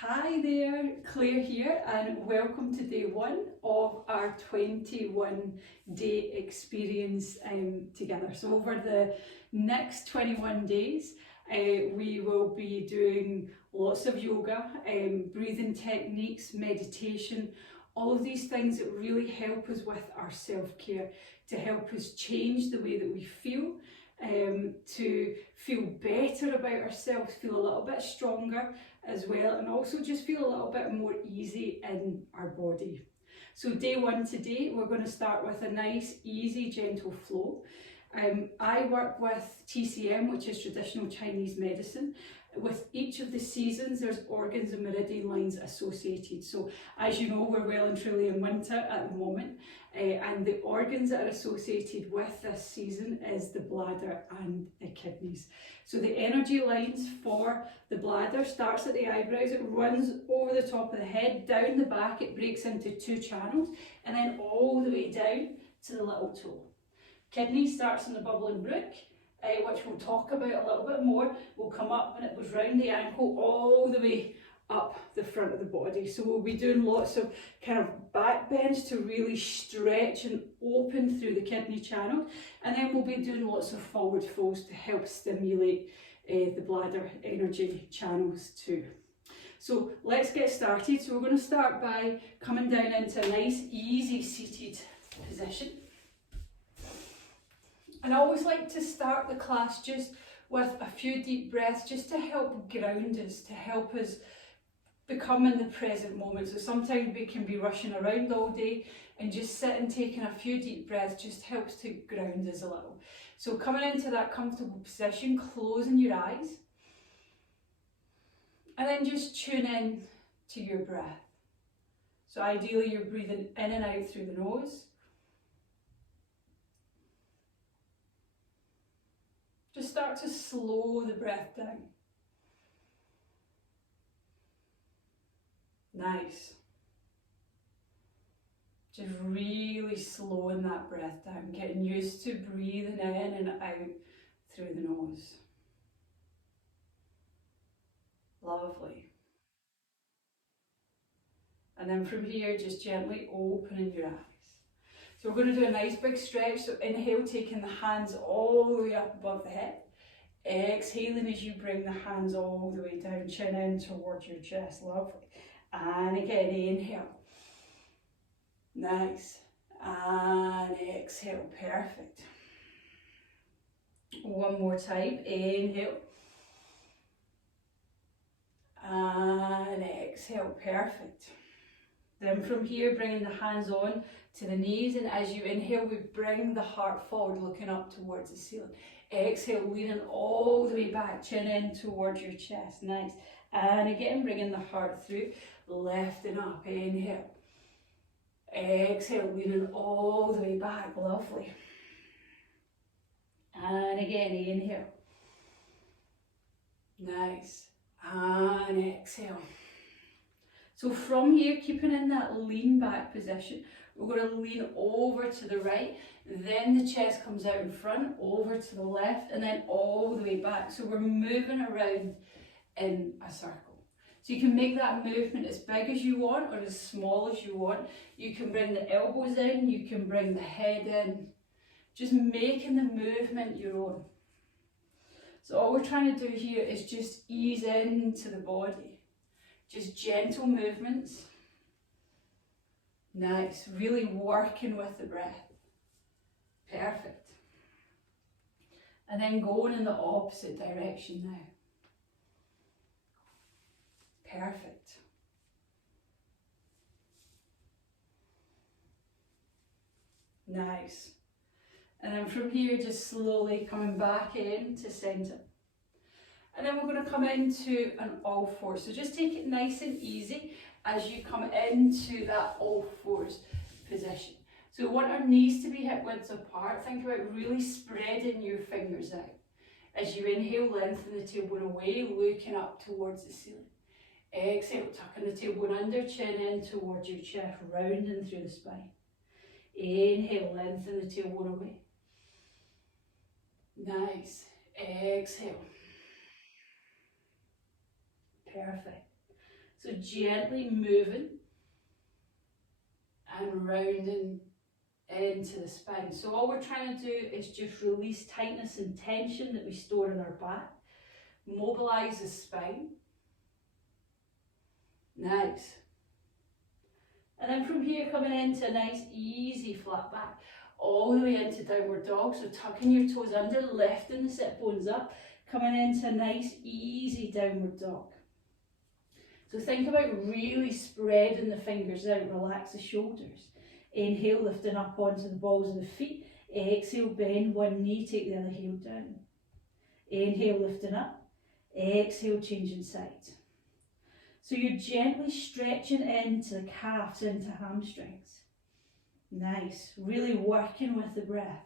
Hi there, Claire here, and welcome to day one of our 21-day experience together. So over the next 21 days, we will be doing lots of yoga, breathing techniques, meditation, all of these things that really help us with our self-care, to help us change the way that we feel, to feel better about ourselves, feel a little bit stronger as well, and also just feel a little bit more easy in our body. So day one today, we're going to start with a nice, easy, gentle flow. I work with TCM, which is traditional Chinese medicine. With each of the seasons, there's organs and meridian lines associated. So as you know, we're well and truly in winter at the moment, and the organs that are associated with this season is the bladder and the kidneys. So the energy lines for the bladder starts at the eyebrows, it runs over the top of the head, down the back, it breaks into two channels, and then all the way down to the little toe. Kidney starts in the bubbling brook, which we'll talk about a little bit more. Will come up and it goes round the ankle all the way up the front of the body. So we'll be doing lots of kind of back bends to really stretch and open through the kidney channel, and then we'll be doing lots of forward folds to help stimulate the bladder energy channels too. So let's get started. So we're going to start by coming down into a nice easy seated position. And I always like to start the class just with a few deep breaths, just to help ground us, to help us become in the present moment. So sometimes we can be rushing around all day, and just sitting, taking a few deep breaths just helps to ground us a little. So coming into that comfortable position, closing your eyes, and then just tune in to your breath. So ideally you're breathing in and out through the nose. Just start to slow the breath down. Nice. Just really slowing that breath down, getting used to breathing in and out through the nose. Lovely. And then from here, just gently opening your eyes. So we're going to do a nice big stretch. So inhale, taking the hands all the way up above the head. Exhaling as you bring the hands all the way down, chin in towards your chest. Lovely. And again, inhale. Nice. And exhale. Perfect. One more time. Inhale. And exhale. Perfect. Then from here, bringing the hands on to the knees, and as you inhale, we bring the heart forward, looking up towards the ceiling. Exhale, leaning all the way back, chin in towards your chest. Nice. And again, bringing the heart through, lifting up. Inhale. Exhale, leaning all the way back. Lovely. And again, inhale. Nice. And exhale. So from here, keeping in that lean back position, we're going to lean over to the right, then the chest comes out in front, over to the left, and then all the way back. So we're moving around in a circle. So you can make that movement as big as you want or as small as you want. You can bring the elbows in, you can bring the head in, just making the movement your own. So all we're trying to do here is just ease into the body. Just gentle movements. Nice, really working with the breath. Perfect. And then going in the opposite direction now. Perfect. Nice. And then from here, just slowly coming back in to centre. And then we're going to come into an all fours. So just take it nice and easy as you come into that all fours position. So we want our knees to be hip widths apart. Think about really spreading your fingers out. As you inhale, lengthen the tailbone away, looking up towards the ceiling. Exhale, tucking the tailbone under, chin in towards your chest, rounding through the spine. Inhale, lengthen the tailbone away. Nice. Exhale. Perfect. So gently moving and rounding into the spine. So all we're trying to do is just release tightness and tension that we store in our back. Mobilize the spine. Nice. And then from here, coming into a nice easy flat back, all the way into downward dog. So tucking your toes under, lifting the sit bones up, coming into a nice easy downward dog. So think about really spreading the fingers out, relax the shoulders. Inhale, lifting up onto the balls of the feet. Exhale, bend one knee, take the other heel down. Inhale, lifting up. Exhale, changing sides. So you're gently stretching into the calves, into hamstrings. Nice, really working with the breath.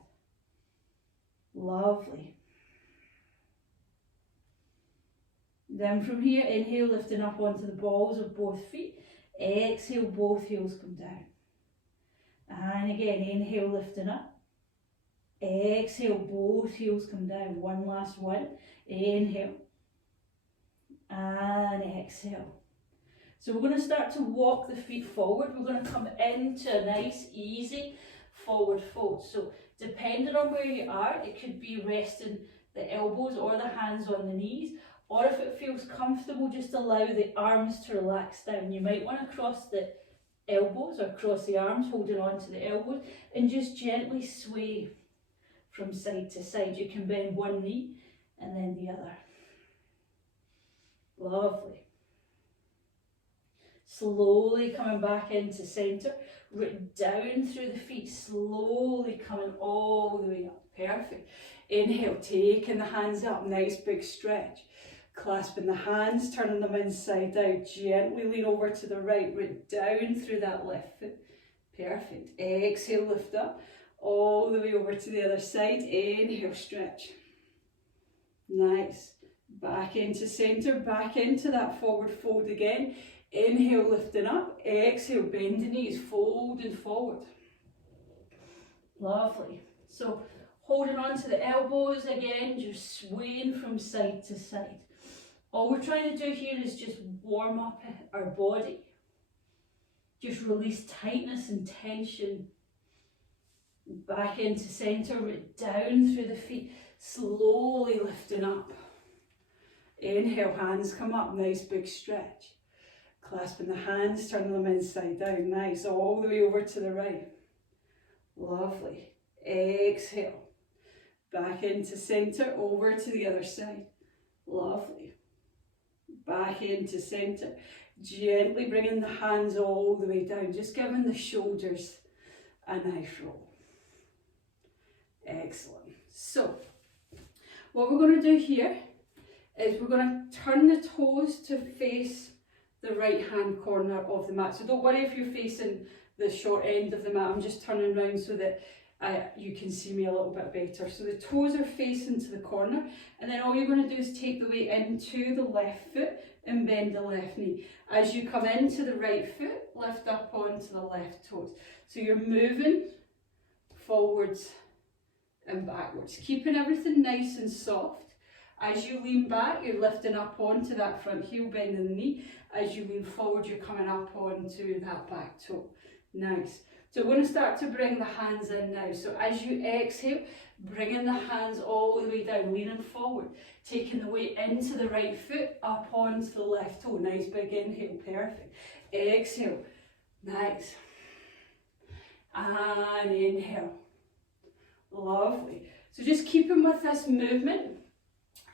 Lovely. Then from here, inhale, lifting up onto the balls of both feet. Exhale, both heels come down. And again, inhale, lifting up. Exhale, both heels come down. One last one. Inhale. And exhale. So we're going to start to walk the feet forward. We're going to come into a nice, easy forward fold. So depending on where you are, it could be resting the elbows or the hands on the knees. Or if it feels comfortable, just allow the arms to relax down. You might want to cross the elbows or cross the arms, holding on to the elbows, and just gently sway from side to side. You can bend one knee and then the other. Lovely. Slowly coming back into centre, root down through the feet, slowly coming all the way up. Perfect. Inhale, taking the hands up, nice big stretch. Clasping the hands, turning them inside out, gently lean over to the right, root down through that left foot. Perfect. Exhale, lift up, all the way over to the other side. Inhale, stretch. Nice. Back into centre, back into that forward fold again. Inhale, lifting up. Exhale, bend the knees, folding forward. Lovely. So holding on to the elbows again, just swaying from side to side. All we're trying to do here is just warm up our body. Just release tightness and tension. Back into centre, root down through the feet, slowly lifting up. Inhale, hands come up, nice big stretch. Clasping the hands, turning them inside down, nice, all the way over to the right. Lovely. Exhale. Back into centre, over to the other side. Lovely. Back into centre, gently bringing the hands all the way down, just giving the shoulders a nice roll. Excellent. So, what we're going to do here is we're going to turn the toes to face the right hand corner of the mat. So don't worry if you're facing the short end of the mat, I'm just turning around so that you can see me a little bit better. So the toes are facing to the corner, and then all you're going to do is take the weight into the left foot and bend the left knee. As you come into the right foot, lift up onto the left toes. So you're moving forwards and backwards, keeping everything nice and soft. As you lean back, you're lifting up onto that front heel, bending the knee. As you lean forward, you're coming up onto that back toe. Nice. So we're going to start to bring the hands in now. So as you exhale, bringing the hands all the way down, leaning forward, taking the weight into the right foot, up onto the left toe. Nice big inhale, perfect. Exhale, nice. And inhale. Lovely. So just keeping with this movement.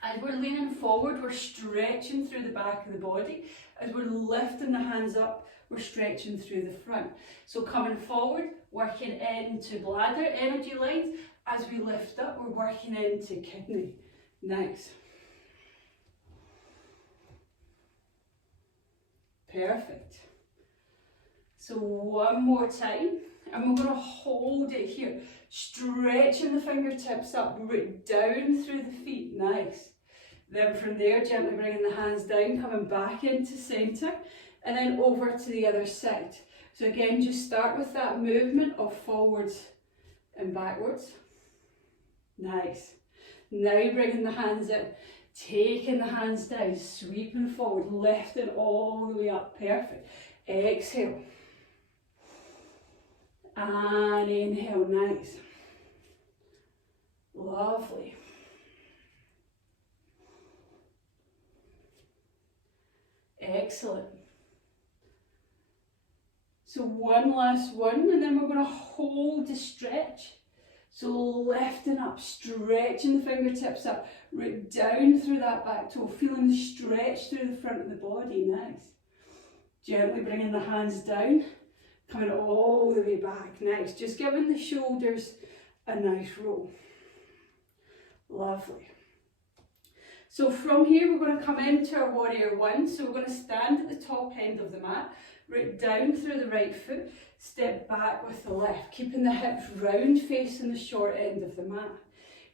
As we're leaning forward, we're stretching through the back of the body. As we're lifting the hands up, we're stretching through the front. So coming forward, working into bladder energy lines. As we lift up, we're working into kidney. Nice. Perfect. So one more time, and we're going to hold it here. Stretching the fingertips up, root down through the feet. Nice. Then from there, gently bringing the hands down, coming back into centre, and then over to the other side. So again, just start with that movement of forwards and backwards. Nice. Now bringing the hands in, Taking the hands down, sweeping forward, lifting all the way up, perfect. Exhale. And inhale, nice. Lovely. Excellent. So one last one, and then we're going to hold the stretch. So lifting up, stretching the fingertips up, root down through that back toe, feeling the stretch through the front of the body, nice. Gently bringing the hands down, coming all the way back, nice. Just giving the shoulders a nice roll. Lovely. So from here we're going to come into our warrior one. So we're going to stand at the top end of the mat, root down through the right foot, step back with the left, keeping the hips round facing the short end of the mat.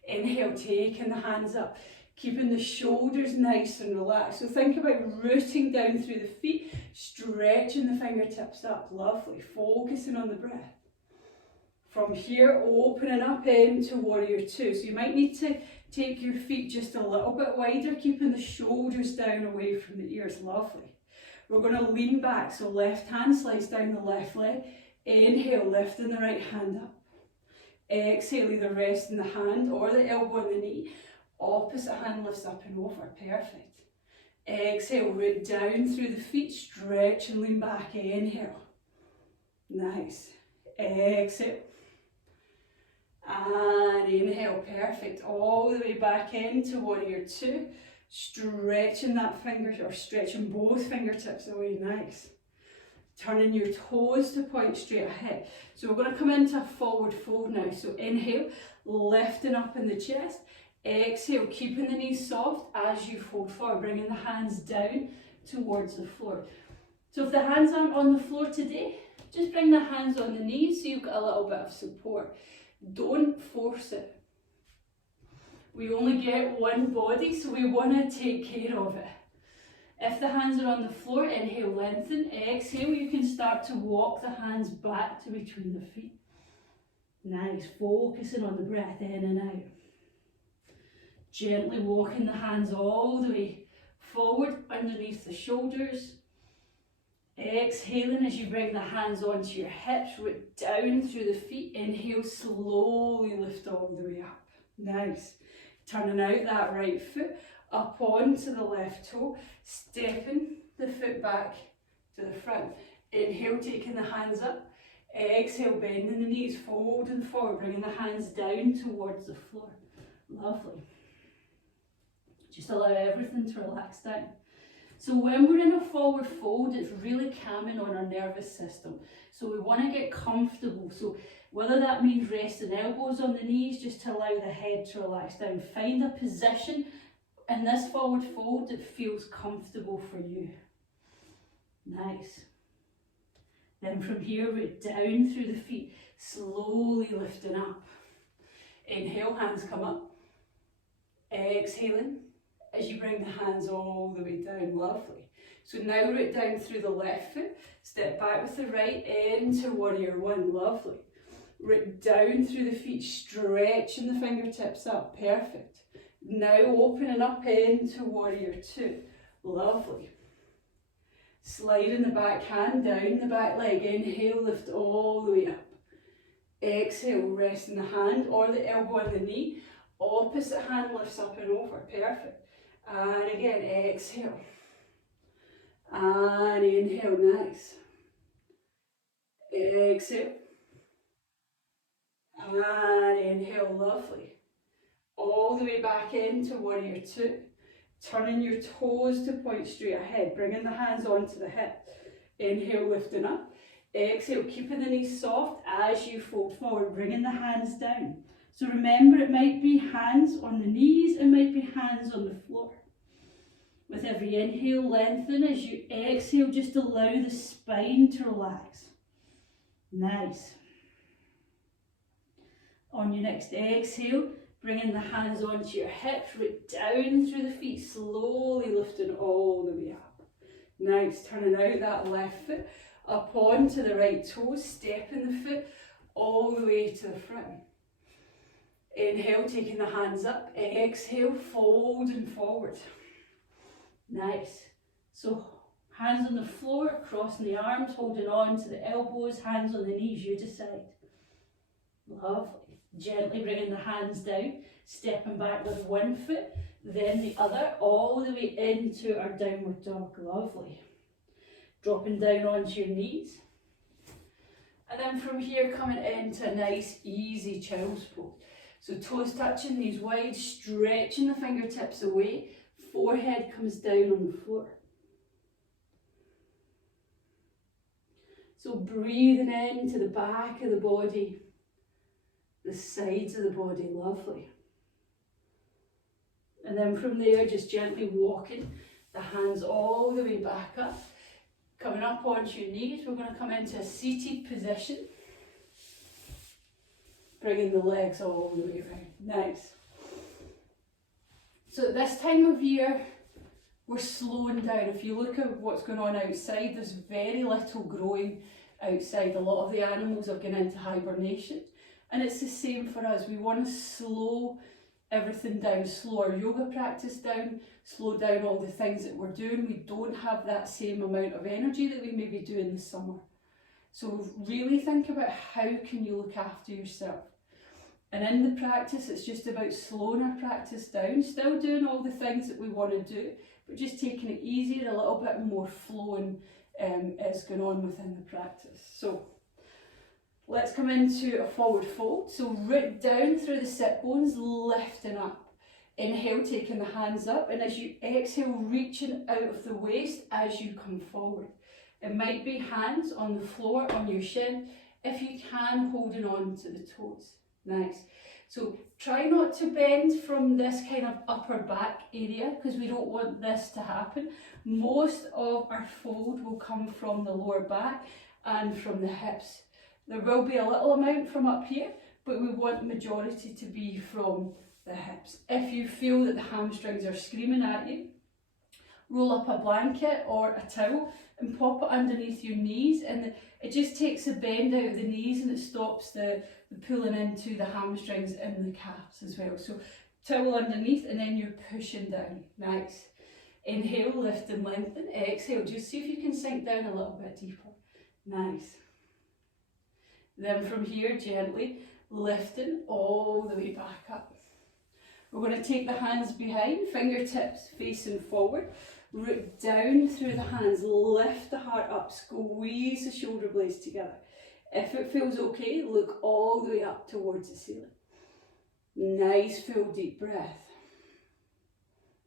Inhale, taking the hands up, keeping the shoulders nice and relaxed. So think about rooting down through the feet, stretching the fingertips up, lovely, focusing on the breath. From here, opening up into warrior two. So you might need to take your feet just a little bit wider, keeping the shoulders down away from the ears, lovely. We're going to lean back, so left hand slides down the left leg. Inhale, lifting the right hand up. Exhale, either resting the hand or the elbow on the knee. Opposite hand lifts up and over, perfect. Exhale, root down through the feet, stretch and lean back. Inhale. Nice. Exhale. And inhale, perfect. All the way back into warrior two. Stretching that fingers, or stretching both fingertips away, nice. Turning your toes to point straight ahead. So we're going to come into a forward fold now. So inhale, lifting up in the chest. Exhale, keeping the knees soft as you fold forward, bringing the hands down towards the floor. So if the hands aren't on the floor today, just bring the hands on the knees so you've got a little bit of support. Don't force it. We only get one body, so we want to take care of it. If the hands are on the floor, inhale, lengthen. Exhale, you can start to walk the hands back to between the feet. Nice, focusing on the breath in and out. Gently walking the hands all the way forward underneath the shoulders. Exhaling as you bring the hands onto your hips, root down through the feet. Inhale, slowly lift all the way up. Nice. Turning out that right foot up onto the left toe, stepping the foot back to the front. Inhale, taking the hands up. Exhale, bending the knees, folding forward, bringing the hands down towards the floor. Lovely. Just allow everything to relax down. So when we're in a forward fold, it's really calming on our nervous system. So we want to get comfortable. So whether that means resting elbows on the knees, just to allow the head to relax down. Find a position in this forward fold that feels comfortable for you. Nice. Then from here, root down through the feet, slowly lifting up. Inhale, hands come up. Exhaling as you bring the hands all the way down, lovely. So now root down through the left foot, step back with the right into warrior one, lovely. Root down through the feet, stretching the fingertips up, perfect. Now opening up into warrior two, lovely. Sliding the back hand down the back leg, inhale, lift all the way up. Exhale, resting the hand or the elbow on the knee, opposite hand lifts up and over, perfect. And again, exhale. And inhale, nice. Exhale. And inhale, lovely. All the way back into warrior two. Turning your toes to point straight ahead, bringing the hands onto the hip. Inhale, lifting up. Exhale, keeping the knees soft as you fold forward, bringing the hands down. So remember, it might be hands on the knees, it might be hands on the floor. With every inhale, lengthen. As you exhale, just allow the spine to relax. Nice. On your next exhale, bringing the hands onto your hips, root down through the feet, slowly lifting all the way up. Nice, turning out that left foot, up onto the right toe, stepping the foot all the way to the front. Inhale, taking the hands up. Exhale, folding forward. Nice. So hands on the floor, crossing the arms, holding on to the elbows, hands on the knees, you decide. Lovely. Gently bringing the hands down, stepping back with one foot, then the other, all the way into our downward dog. Lovely. Dropping down onto your knees. And then from here, coming into a nice, easy child's pose. So toes touching, knees wide, stretching the fingertips away, forehead comes down on the floor. So breathing into the back of the body, the sides of the body, lovely. And then from there, just gently walking the hands all the way back up. Coming up onto your knees, we're going to come into a seated position. Bringing the legs all the way around. Nice. So at this time of year, we're slowing down. If you look at what's going on outside, there's very little growing outside. A lot of the animals have gone into hibernation. And it's the same for us. We want to slow everything down, slow our yoga practice down, slow down all the things that we're doing. We don't have that same amount of energy that we maybe do in the summer. So really think about how can you look after yourself. And in the practice, it's just about slowing our practice down, still doing all the things that we want to do, but just taking it easier, a little bit more flowing is going on within the practice. So let's come into a forward fold. So root down through the sit bones, lifting up. Inhale, taking the hands up, and as you exhale, reaching out of the waist as you come forward. It might be hands on the floor, on your shin, if you can, holding on to the toes. Nice. So try not to bend from this kind of upper back area because we don't want this to happen. Most of our fold will come from the lower back and from the hips. There will be a little amount from up here, but we want the majority to be from the hips. If you feel that the hamstrings are screaming at you, roll up a blanket or a towel and pop it underneath your knees, and it just takes a bend out of the knees and it stops the pulling into the hamstrings and the calves as well. So towel underneath and then you're pushing down. Nice. Inhale, lift and lengthen. Exhale, just see if you can sink down a little bit deeper. Nice. Then from here, gently lifting all the way back up. We're going to take the hands behind, fingertips facing forward, root down through the hands, lift the heart up, squeeze the shoulder blades together. If it feels okay, look all the way up towards the ceiling. Nice full deep breath.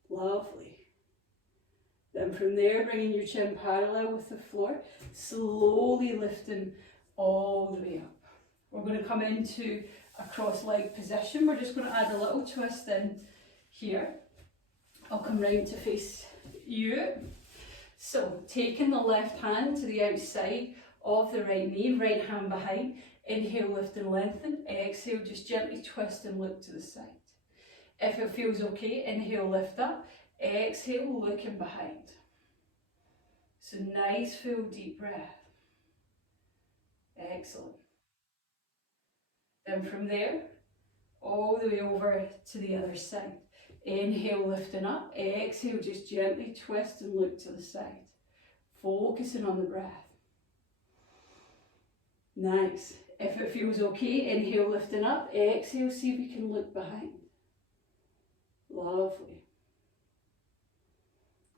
Lovely. Then from there, bringing your chin parallel with the floor, slowly lifting all the way up. We're going to come into a cross-leg position. We're just going to add a little twist in here. I'll come round to face you. So taking the left hand to the outside of the right knee, right hand behind. Inhale, lift and lengthen. Exhale, just gently twist and look to the side. If it feels okay, inhale, lift up. Exhale, looking behind. So nice full deep breath. Excellent. Then from there, all the way over to the other side. Inhale, lifting up. Exhale, just gently twist and look to the side. Focusing on the breath. Nice. If it feels okay, inhale, lifting up. Exhale, see if you can look behind. Lovely.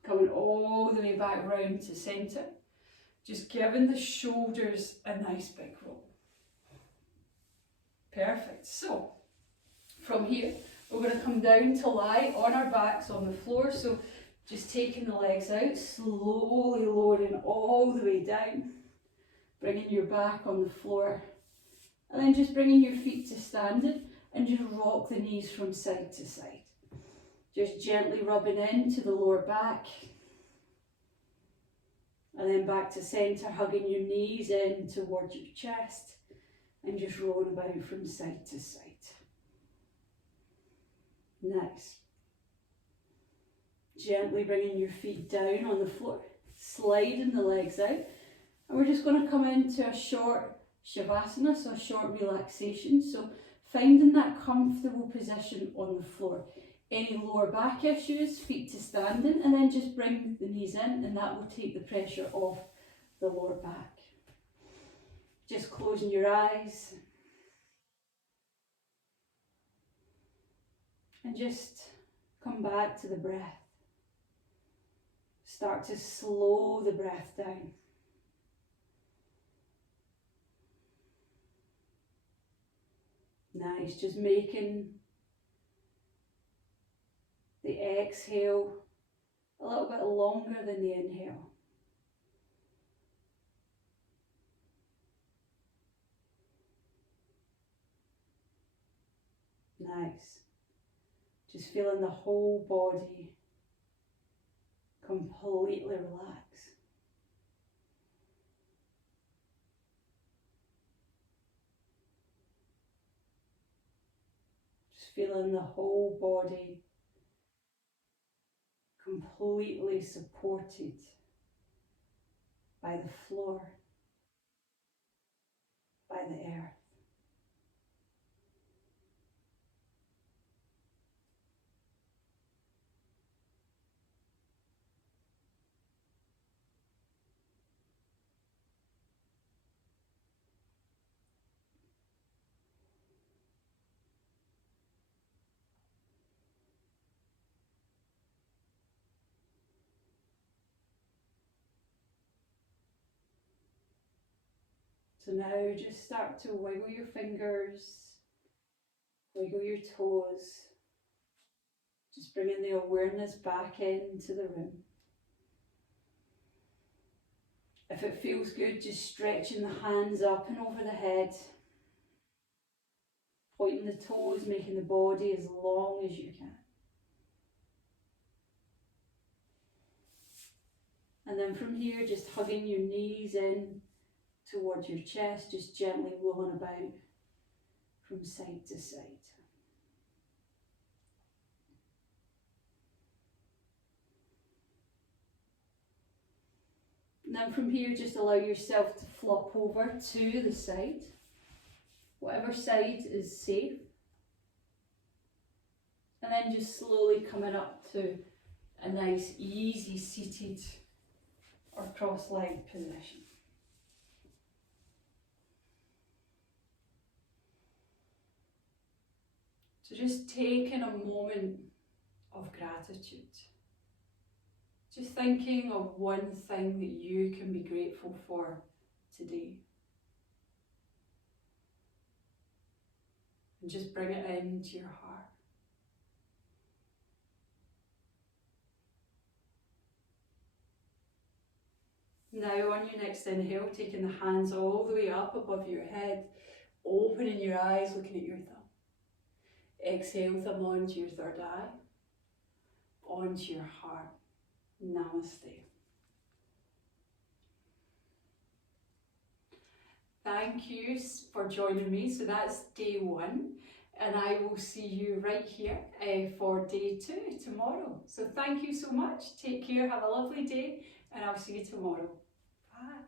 Coming all the way back round to centre. Just giving the shoulders a nice big roll. Perfect. So, from here, we're going to come down to lie on our backs on the floor. So, just taking the legs out, slowly lowering all the way down. Bringing your back on the floor. And then just bringing your feet to standing and just rock the knees from side to side. Just gently rubbing into the lower back. And then back to centre, hugging your knees in towards your chest. And just rolling about from side to side. Nice. Gently bringing your feet down on the floor. Sliding the legs out. And we're just going to come into a short Shavasana, so a short relaxation. So finding that comfortable position on the floor. Any lower back issues, feet to standing, and then just bring the knees in, and that will take the pressure off the lower back. Just closing your eyes and just come back to the breath. Start to slow the breath down. Nice, just making the exhale a little bit longer than the inhale. Nice. Just feeling the whole body completely relax. Just feeling the whole body completely supported by the floor, by the earth. So now just start to wiggle your fingers, wiggle your toes, just bringing the awareness back into the room. If it feels good, just stretching the hands up and over the head, pointing the toes, making the body as long as you can. And then from here, just hugging your knees in towards your chest, just gently rolling about from side to side. And then from here, just allow yourself to flop over to the side, whatever side is safe. And then just slowly coming up to a nice, easy seated or cross-legged position. So just taking a moment of gratitude. Just thinking of one thing that you can be grateful for today. And just bring it into your heart. Now on your next inhale, taking the hands all the way up above your head, opening your eyes, looking at your thumb. Exhale, thumb onto your third eye, onto your heart. Namaste. Thank you for joining me. So that's day 1, and I will see you right here for day 2 tomorrow. So thank you so much. Take care, have a lovely day, and I'll see you tomorrow. Bye.